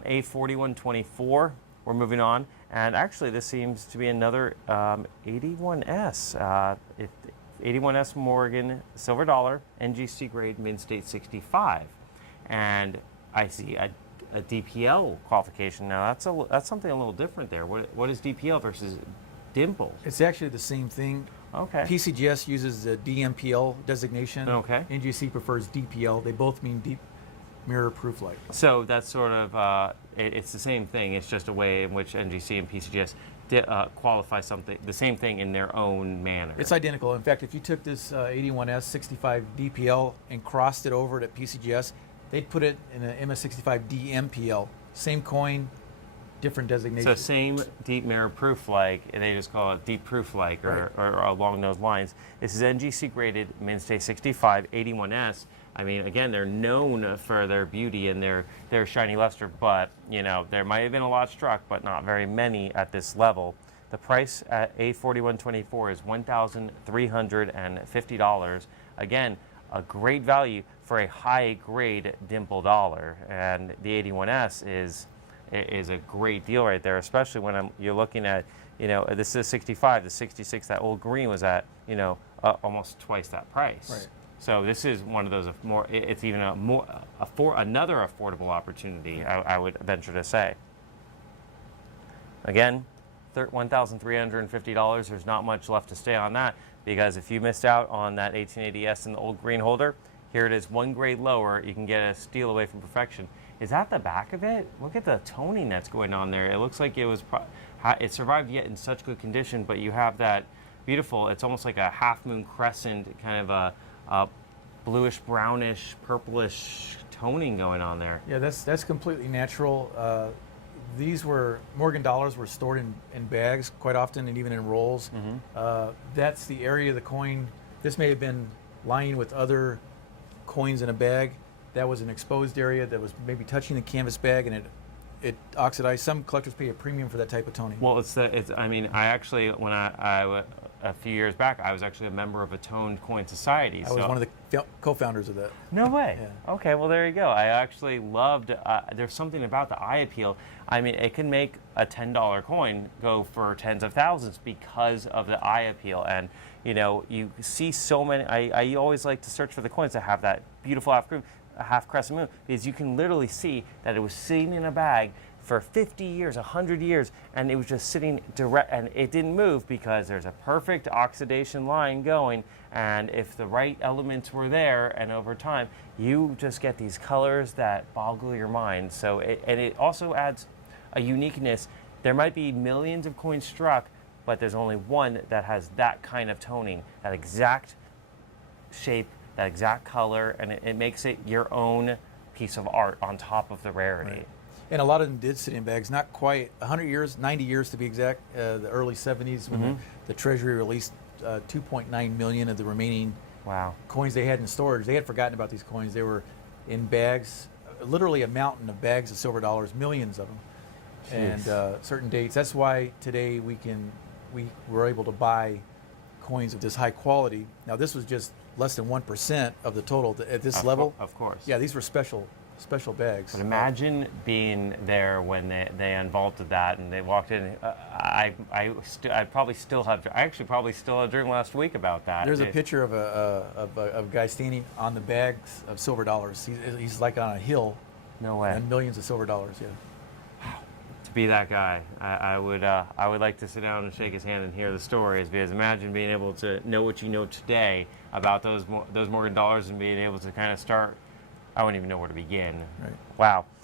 A4124, we're moving on, and actually this seems to be another 81S. 81S Morgan silver dollar, NGC grade, Mid-State 65, and I see a DPL qualification. Now that's something a little different there. What is DPL versus Dimple? It's actually the same thing. Okay. PCGS uses the DMPL designation. Okay. NGC prefers DPL. They both mean deep mirror proof light. So that's sort of, it's the same thing. It's just a way in which NGC and PCGS qualify something, the same thing in their own manner. It's identical. In fact, if you took this 81S 65 DPL and crossed it over to PCGS, they'd put it in an MS65 DMPL. Same coin, different designation. So same deep mirror proof like, they just call it deep proof like, or along those lines. This is NGC graded Mid-State 65 81S. I mean, again, they're known for their beauty and their shiny luster, but, you know, there might have been a lot struck, but not very many at this level. The price at A4124 is $1,350. Again, a great value for a high-grade dimple dollar, and the 81S is a great deal right there, especially when you're looking at, you know, this is 65, the 66, that old green was at, you know, almost twice that price. Right. So this is one of those more. It's even another affordable opportunity. I would venture to say. Again, $1,350. There's not much left to stay on that, because if you missed out on that 1880S in the old green holder, here it is, one grade lower. You can get a steal away from perfection. Is that the back of it? Look at the toning that's going on there. It looks like it survived yet in such good condition, but you have that beautiful. It's almost like a half moon crescent, kind of a bluish, brownish, purplish toning going on there. Yeah, that's completely natural. These Morgan dollars were stored in bags quite often, and even in rolls. Mm-hmm. That's the area of the coin. This may have been lying with other coins in a bag. That was an exposed area that was maybe touching the canvas bag, and it oxidized. Some collectors pay a premium for that type of toning. Well, I mean, I actually, when I a few years back, I was actually a member of a toned coin society. I was one of the co-founders of that. No way. Yeah. Okay, well there you go. I actually loved. There's something about the eye appeal. I mean, it can make a $10 coin go for tens of thousands because of the eye appeal. And you know, you see so many. I always like to search for the coins that have that beautiful half crescent moon, because you can literally see that it was sitting in a bag for 50 years, 100 years, and it was just sitting direct, and it didn't move because there's a perfect oxidation line going, and if the right elements were there, and over time, you just get these colors that boggle your mind. So, it also adds a uniqueness. There might be millions of coins struck, but there's only one that has that kind of toning, that exact shape, that exact color, and it makes it your own piece of art on top of the rarity. Right. And a lot of them did sit in bags, not quite 100 years, 90 years to be exact, the early 70s when the Treasury released 2.9 million of the remaining coins they had in storage. They had forgotten about these coins. They were in bags, literally a mountain of bags of silver dollars, millions of them. Jeez. And certain dates. That's why today we were able to buy coins of this high quality. Now this was just less than 1% of the total at this level. Of course. Yeah, these were special bags. But imagine being there when they unvaulted that and they walked in. I probably still have. I actually probably still had a dream last week about that. There's a picture of a guy standing on the bags of silver dollars. He's like on a hill. No way. And millions of silver dollars. Yeah. To be that guy, I would like to sit down and shake his hand and hear the stories, because imagine being able to know what you know today about those Morgan dollars and being able to kind of start. I wouldn't even know where to begin. Right. Wow.